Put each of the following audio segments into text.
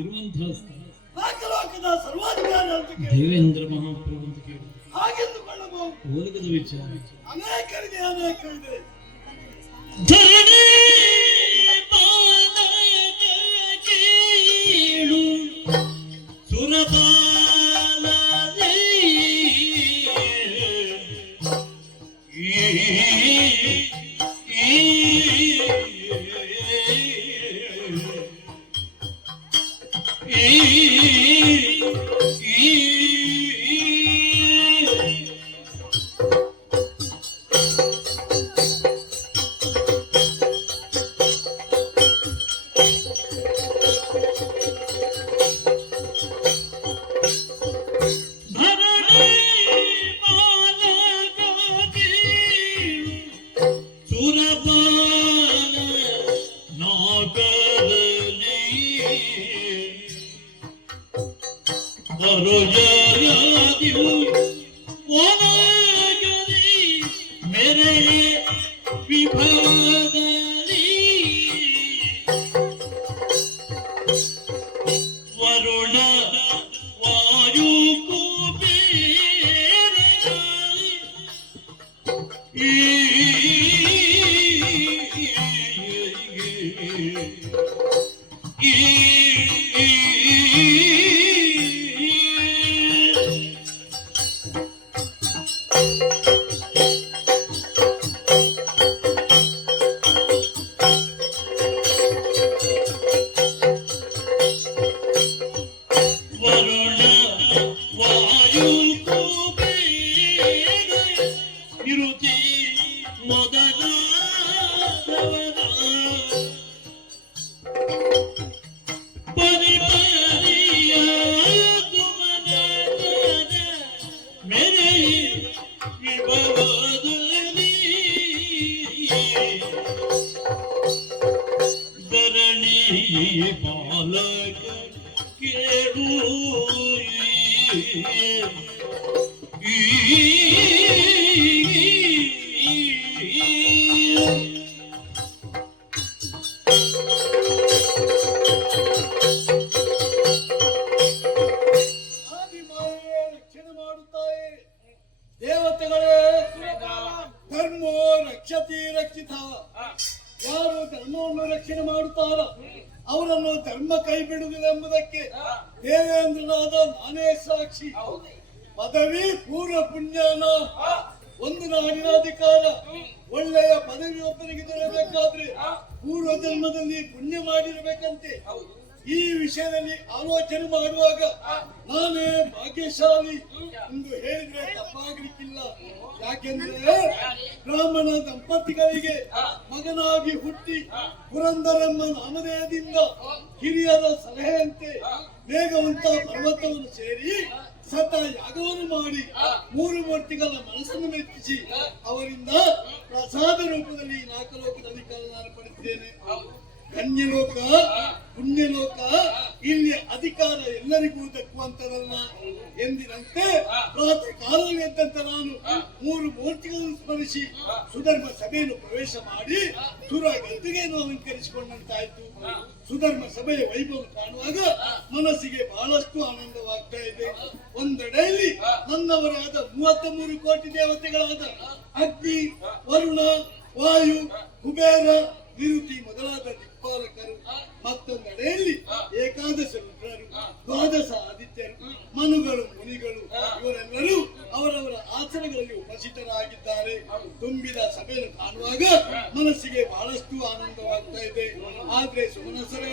ಇರುವಂತಹ ಸ್ಥಳ ನಾಲ್ಕಲೋಕದ ಸರ್ವಾಧಿಕಾರಿ ಅಂತ ಕೇಳಿ ದೇವೇಂದ್ರ ಮಹಾಪ್ರಭು ಅಂತ ಕೇಳಿ ಹಾಗೆಂದುಕೊಳ್ಳಬಹುದು. ಓಲಗದ ವಿಚಾರ ಅನೇಕರಿಗೆ ಅನೇಕವಿದೆ. ಧರಣಿ ಬಾಲಕ ಕೇಳು ಸುರಬಾಲನೇ ದೇವತೆಗಳೇ ಧರ್ಮೋ ರಕ್ಷತಿ ರಕ್ಷಿತ. ಯಾರು ಧರ್ಮವನ್ನು ರಕ್ಷಣೆ ಮಾಡುತ್ತಾರ ಅವರನ್ನು ಧರ್ಮ ಕೈ ಬಿಡುವುದಿಲ್ಲ ಎಂಬುದಕ್ಕೆ ದೇವೇಂದ್ರನಾದ ನಾನೇ ಸಾಕ್ಷಿ. ಪದವಿ ಪೂರ್ವ ಪುಣ್ಯನ ಒಂದು ನಾಡಿನ ಅಧಿಕಾರ. ಒಳ್ಳೆಯ ಪದವಿ ಒಬ್ಬರಿಗೆ ದೊರೆಯಬೇಕಾದ್ರೆ ಪೂರ್ವ ಜನ್ಮದಲ್ಲಿ ಪುಣ್ಯ ಮಾಡಿರಬೇಕಂತೆ. ಈ ವಿಷಯದಲ್ಲಿ ಆಲೋಚನೆ ಮಾಡುವಾಗ ನಾನೇ ಭಾಗ್ಯಶಾಲಿ ಎಂದು ಹೇಳಿದ್ರೆ ತಪ್ಪಾಗಲಿಕ್ಕಿಲ್ಲ. ಯಾಕೆಂದ್ರೆ ಬ್ರಾಹ್ಮಣ ದಂಪತಿಗಳಿಗೆ ಮಗನಾಗಿ ಹುಟ್ಟಿ ಪುರಂದರಮ್ಮ ನಾಮಧೇಯದಿಂದ ಹಿರಿಯರ ಸಲಹೆಯಂತೆ ವೇಗವಂತ ಪರ್ವತವನ್ನು ಸೇರಿ ಸತ ಯಾಗವನ್ನು ಮಾಡಿ 3 ಮೂರ್ತಿಗಳ ಮನಸ್ಸನ್ನು ಮೆಚ್ಚಿಸಿ ಅವರಿಂದ ಪ್ರಸಾದ ರೂಪದಲ್ಲಿ 4 ಲೋಕದ ಅಧಿಕಾರ ನಾನು ಪಡೆದಿದ್ದೇನೆ. ಕನ್ಯಲೋಕ ಪುಣ್ಯಲೋಕ ಇಲ್ಲಿ ಅಧಿಕಾರ ಎಲ್ಲರಿಗೂ ದಕ್ಕುವಂತದಲ್ಲ ಎಂದಿನಂತೆ ಪ್ರಾತಃ ಕಾಲವೆದ್ದಂತ ನಾನು 3 ಮೂರ್ತಿಗಳನ್ನು ಸ್ಮರಿಸಿ ಸುಧರ್ಮ ಸಭೆಯನ್ನು ಪ್ರವೇಶ ಮಾಡಿ ಸುರ ಗದ್ದುಗೆಯನ್ನು ಅಲಂಕರಿಸಿಕೊಂಡಂತಾಯ್ತು. ಸುಧರ್ಮ ಸಭೆಯ ವೈಭವ ಕಾಣುವಾಗ ಮನಸ್ಸಿಗೆ ಬಹಳಷ್ಟು ಆನಂದವಾಗ್ತಾ ಇದೆ. ಒಂದೆಡೆಯಲ್ಲಿ ನನ್ನವರಾದ 33 ಕೋಟಿ ದೇವತೆಗಳಾದ ಅಗ್ನಿ, ವರುಣ, ವಾಯು, ಕುಬೇರ, ನಿರುತಿ ಮೊದಲಾದ ದಿಕ್ಪಾಲಕರು, ಮತ್ತೊಂದೆಡೆಯಲ್ಲಿ ಏಕಾದಶ ರುದ್ರರು, ದ್ವಾದಶ ಆದಿತ್ಯರು, ಮನುಗಳು, ಮುನಿಗಳು ಇವರೆಲ್ಲರೂ ಅವರವರ ಆಸನಗಳಲ್ಲಿ ಉಪಸ್ಥಿತರಾಗಿದ್ದಾರೆ. ತುಂಬಿದ ಸಭೆಯನ್ನು ಕಾಣುವಾಗ ಮನಸ್ಸಿಗೆ ಬಹಳಷ್ಟು ಆನಂದವಾಗ್ತಾ ಇದೆ. ಆದ್ರೆ ಸುಮನಸರೇ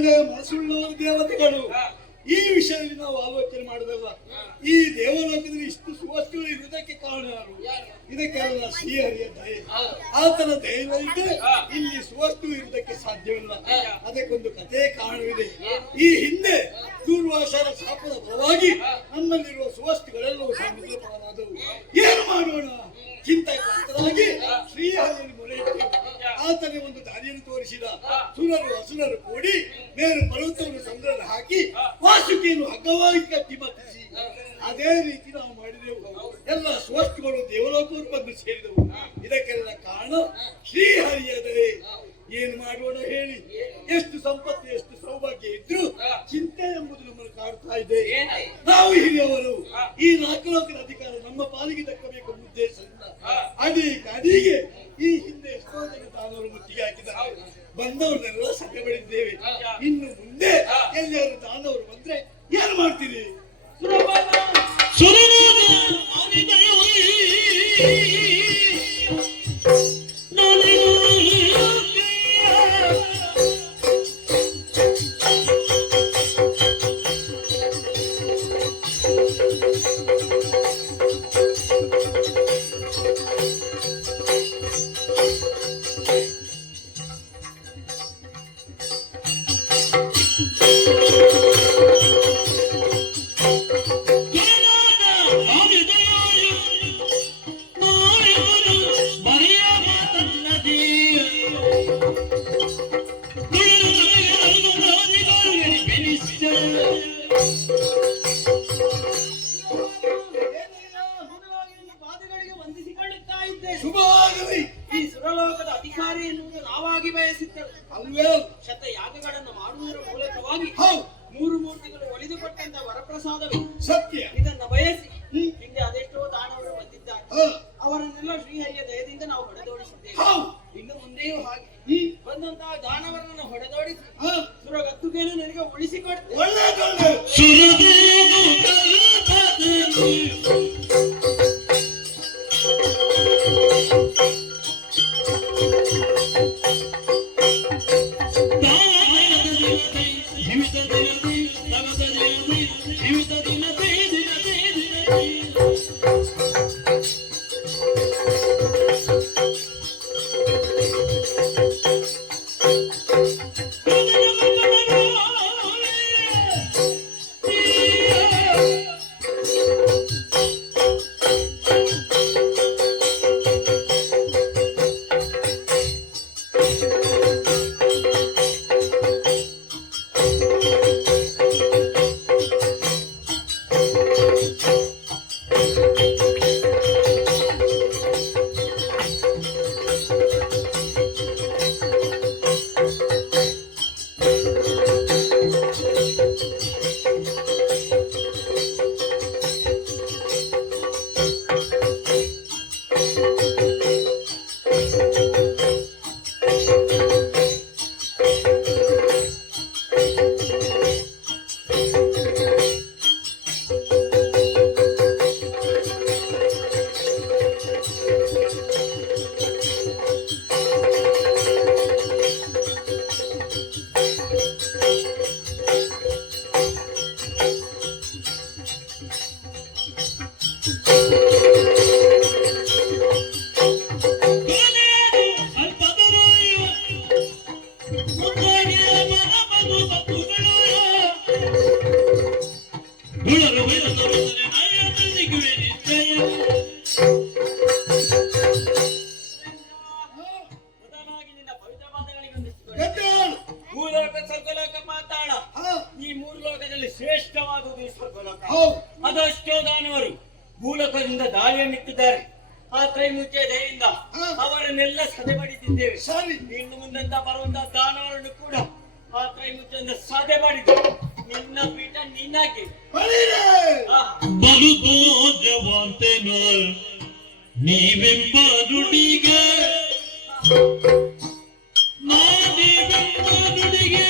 ಒಳ್ಳೆಯ ಮನಸ್ಸುಳ್ಳವರು ದೇವತೆಗಳು. ಈ ವಿಷಯದಲ್ಲಿ ನಾವು ಆಲೋಚನೆ ಮಾಡುದಲ್ಲ. ಈ ದೇವಲೋಕದಲ್ಲಿ ಇಷ್ಟು ಸುವಸ್ತುಗಳು ಇರುವುದಕ್ಕೆ ಕಾರಣ ಯಾರು? ಇದಕ್ಕೆಲ್ಲ ಶ್ರೀಹರಿಯ ದಯೆ. ಆತನ ದಯವಿದ್ದರೆ ಇಲ್ಲಿ ಸುವಸ್ತು ಇರುವುದಕ್ಕೆ ಸಾಧ್ಯವಿಲ್ಲ. ಅದಕ್ಕೊಂದು ಕಥೆ ಕಾರಣವಿದೆ. ಈ ಹಿಂದೆ ದೂರ್ವಾಸರ ಶಾಪದ ಫಲವಾಗಿ ನಮ್ಮಲ್ಲಿರುವ ಸುವಸ್ತುಗಳೆಲ್ಲವೂ ಸಮುದ್ರ ಪಾಲಾದವು. ಏನು ಮಾಡೋಣ? ಚಿಂತಕರಾಗಿ ಶ್ರೀಹರಿಯನ್ನು ಮೊರೆಯಿಟ್ಟೆವು. ಆತನೇ ಒಂದು ದಾರಿಯನ್ನು ತೋರಿಸಿದ. ಸುರರು ಅಸುರರು ಕೂಡಿ ಮೇರು ಪರ್ವತವನ್ನು ಸಮುದ್ರದಲ್ಲಿ ಹಾಕಿ ವಾಸುಕಿಯನ್ನು ಹಗ್ಗವಾಗಿ ಕಟ್ಟಿ ಬತ್ತಿಸಿ ಅದೇ ರೀತಿ ನಾವು ಮಾಡಿದೆವು. ಎಲ್ಲ ಸುವಸ್ತುಗಳು ದೇವಲೋಕವನ್ನು ಬಂದು ಸೇರಿದವು. ಇದಕ್ಕೆಲ್ಲ ಕಾರಣ ಶ್ರೀಹರಿಯ ದಯೆ. ಏನು ಮಾಡೋಣ ಹೇಳಿ? ಎಷ್ಟು ಸಂಪತ್ತು, ಎಷ್ಟು ಸೌಭಾಗ್ಯ ಇದ್ರು ಚಿಂತೆ ಎಂಬುದು ನಮ್ಮನ್ನು ಕಾಡ್ತಾ ಇದೆ. ನಾವು ಹಿರಿಯವರು, ಈ ನಾಲ್ಕು ಲೋಕದ ಅಧಿಕಾರ ನಮ್ಮ ಪಾಲಿಗೆ ದಕ್ಕಬೇಕು ಉದ್ದೇಶದಿಂದ ಅಡಿಗೆ ಈ ಹಿಂದೆ ಎಷ್ಟೋ ಜನ ತಾನವರು ಮುತ್ತಿಗೆ ಹಾಕಿದ್ದಾರೆ. ಬಂದವರನ್ನೆಲ್ಲ ಸಭೆ ಬಳಿದ್ದೇವೆ. ಇನ್ನು ಮುಂದೆ ಎಲ್ಲರೂ ದಾನವರು ಬಂದ್ರೆ ಏನು ಮಾಡ್ತೀರಿ? ಶುಭವಾಗಲಿ. ಈ ಸುರಲೋಕದ ಅಧಿಕಾರಿ ಎನ್ನುವುದು ನಾವಾಗಿ ಬಯಸಿದ್ದರು ಅಲ್ವೇ? ಶತಯಾಗಗಳನ್ನು ಮಾಡುವುದರ ಮೂಲಕವಾಗಿ ಹೌದು, 3 ಮೂರ್ತಿಗಳು ಒಲಿದುಕೊಟ್ಟಂತ ವರಪ್ರಸಾದವೇ ಸತ್ಯ. ಇದನ್ನ ಬಯಸಿ ಹಿಂದೆ ಅದೆಷ್ಟೋ ದಾನವರು ಬಂದಿದ್ದಾರೆ. ಅವರನ್ನೆಲ್ಲ ಶ್ರೀಹರಿಯ ದಯದಿಂದ ನಾವು ಹೊಡೆದೋಡಿಸಿದ್ದೇವೆ. ಹೌದು, ಇನ್ನು ಮುಂದೆಯೂ ಹಾಗೆ ಬಂದಂತಹ ದಾನವರನ್ನು ಹೊಡೆದೋಡಿಸಿ ಸುರಗದ್ದುಗೆಯನ್ನು ನನಗೆ ಉಳಿಸಿಕೊಡ್ತೇವೆ. ಒಳ್ಳೆಯದೊಳ್ಳೆ ಮೊದಲಾಗಿ ನಿನ್ನ ಪವಿತ್ರ ಪಾದಗಳಿಗೆ ವಂದಿಸಿಕೊಳ್ಳಿ. ಗೆದ್ದವನು. ಭೂಲೋಕ ಸ್ವರ್ಗಲೋಕ ಮಾತಾಡ ಹಾ, ಈ 3 ಲೋಕದಲ್ಲಿ ಶ್ರೇಷ್ಠವಾದುದು ಈ ಸ್ವರ್ಗಲೋಕ. ಹೌದು, ಅದಷ್ಟೋ ದಾನವರು ಭೂಲೋಕದಿಂದ ದಾಳಿಯನ್ನಿಟ್ಟಿದ್ದಾರೆ. ಆ ತ್ರೈಮೂರ್ತಿಯ ದಯೆಯಿಂದ ಅವರನ್ನೆಲ್ಲ ಸದೆಬಡಿದಿದ್ದೇವೆ. ಸರಿ. ಇನ್ನು ಮುಂದಂತ ಬರುವಂತಹ ದಾನವರನ್ನು ಕೂಡ ಆ ತ್ರೈಮೂರ್ತಿಯಿಂದ ಸದೆ ಮಾಡಿದ್ದೇವೆ. ನಿನ್ನ ಪೀಠ ನಿನ್ನಾಗಿ ಬರೀರೆ. ಬಲುಬೋಜವಂತೆನ ನೀವೆಂಬ ನುಡಿಗೆ ನೀವೆಂಬ ನುಡಿಗೆ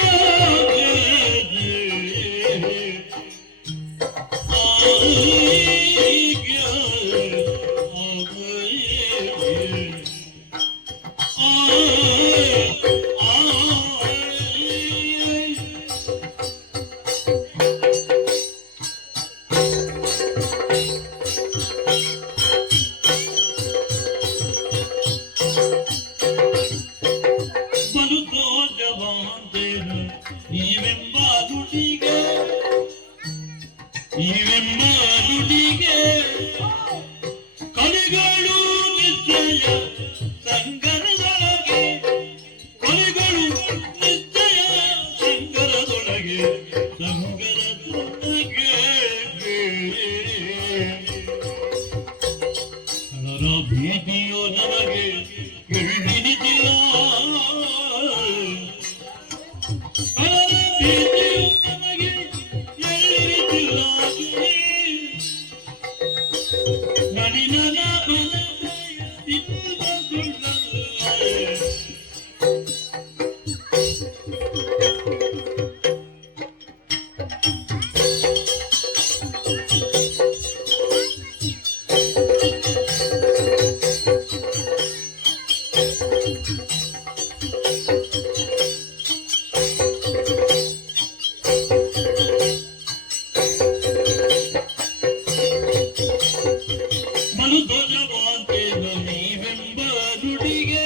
ಪ್ರೀತಿಯು ನಮಗೆ ಎಲ್ಲಿರಿದಿಲ್ಲ ಮಣಿನನ ಬಲದಯ ತಿನ್ನುವುದುಳ್ಳಲ್ಲ. ಮನುಬಲವಾಂತೆನ ನೀವೆಂಬ ನುಡಿಗೆ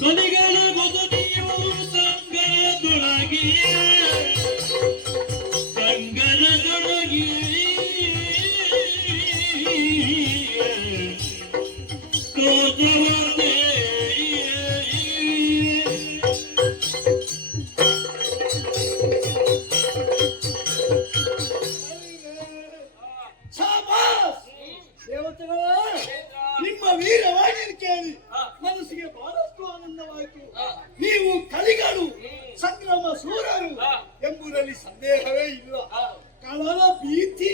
ಕೊನೆಗಳ ಬದುಕಿಯು ಸಂಗರದೊಳಗಿಯೇ ತೋಜವಂತೆ ಶಾಬಾಸ್ ದೇವತೆಗಳೇ, ನಿಮ್ಮ ವೀರವಾಣಿ ಕೇಳಿ ಮನಸ್ಸಿಗೆ ಬಹಳಷ್ಟು ಆನಂದವಾಯಿತು. ನೀವು ಕಲಿಗಳು, ಸಂಗ್ರಾಮ ಸೂರರು ಎಂಬುದರಲ್ಲಿ ಸಂದೇಹವೇ ಇಲ್ಲ. ಕಳಲ ಭೀತಿ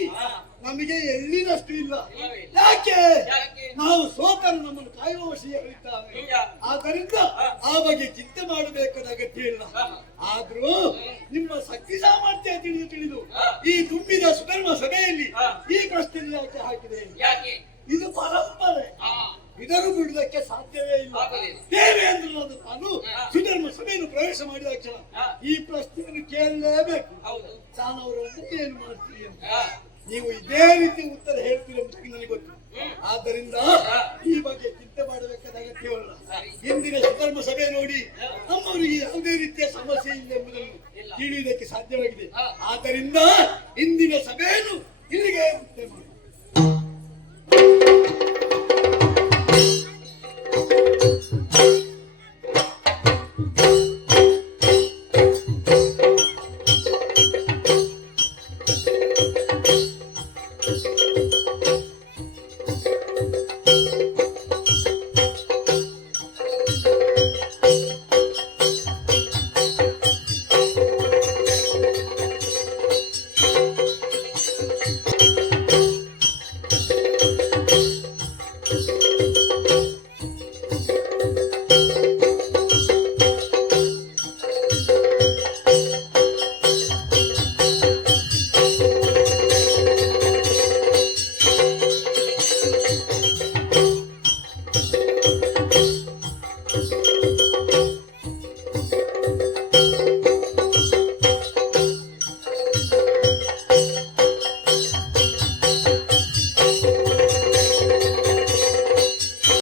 ನಮಗೆ ಎಲ್ಲಿನಷ್ಟು ಇಲ್ಲ. ಯಾಕೆ? ನಾವು ಸೋತರು ನಮ್ಮನ್ನು ಕಾಯುವವಶಿಯಲ್ಲಿದ್ದಾವೆ. ಆದ್ದರಿಂದ ಆ ಬಗ್ಗೆ ಚಿಂತೆ ಮಾಡಬೇಕಾದ ಅಗತ್ಯ ಇಲ್ಲ. ಆದ್ರೂ ನಿಮ್ಮ ಶಕ್ತಿ ಸಾಮರ್ಥ್ಯ ತಿಳಿದು ಈ ತುಂಬಿದ ಸುಧರ್ಮ ಸಭೆಯಲ್ಲಿ ಈ ಪ್ರಶ್ನೆ ಯಾಕೆ ಹಾಕಿದೆ? ಇದು ಪರಂಪರೆ, ಇದನ್ನು ಬಿಡುವುದಕ್ಕೆ ಸಾಧ್ಯವೇ ಇಲ್ಲ. ದೇವೇಂದ್ರನಾದ ತಾನು ಸುಧರ್ಮ ಸಭೆಯನ್ನು ಪ್ರವೇಶ ಮಾಡಿದ ಕ್ಷಣ ಈ ಪ್ರಶ್ನೆಯನ್ನು ಕೇಳಲೇಬೇಕು. ತಾನು ಅವರನ್ನು ಏನು ಮಾಡ್ತೀರಿ ಅಂತ ನೀವು ಇದೇ ರೀತಿ ಉತ್ತರ ಹೇಳ್ತೀರಿ ಅಂತ ನನಗೆ ಗೊತ್ತು. ಆದ್ದರಿಂದ ಈ ಬಗ್ಗೆ ಚಿಂತೆ ಮಾಡಬೇಕಾದ ಅಗತ್ಯವಿಲ್ಲ. ಇಂದಿನ ಸುಧರ್ಮ ಸಭೆ ನೋಡಿ ನಮ್ಮವರಿಗೆ ಯಾವುದೇ ರೀತಿಯ ಸಮಸ್ಯೆ ಇಲ್ಲ ಎಂಬುದನ್ನು ತಿಳಿಯುವುದಕ್ಕೆ ಸಾಧ್ಯವಾಗಿದೆ. ಆದ್ದರಿಂದ ಇಂದಿನ ಸಭೆಯನ್ನು ಇಲ್ಲಿಗೆ